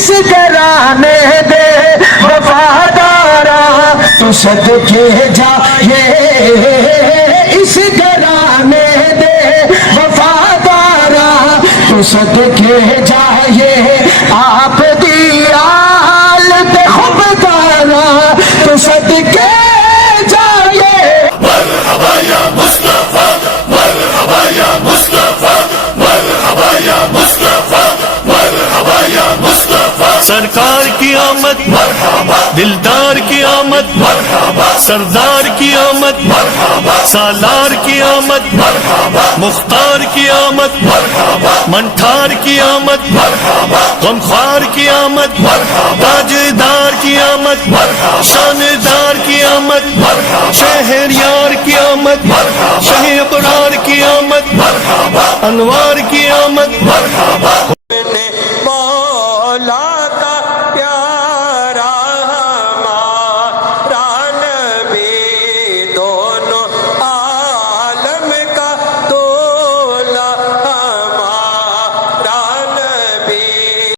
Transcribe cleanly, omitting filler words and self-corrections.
اس گرانے دے وفادارا تو صدقے جائے اس گرانے دے وفادارا تو صدقے جائے آپ دی آل تے خبدارا تو صدقے جائے مرحبا یا مصطفیٰ مرحبا یا مصطفیٰ مرحبا یا مصطفیٰ مرحبا یا مصطفیٰ سرکار کی آمد مرحبا دلدار کی آمد مرحبا سردار کی آمد مرحبا سالار کی آمد مرحبا مختار کی آمد مرحبا منٹھار کی آمد مرحبا غمخوار کی آمد مرحبا تاجدار کی آمد مرحبا شاندار کی آمد مرحبا شہریار کی آمد مرحبا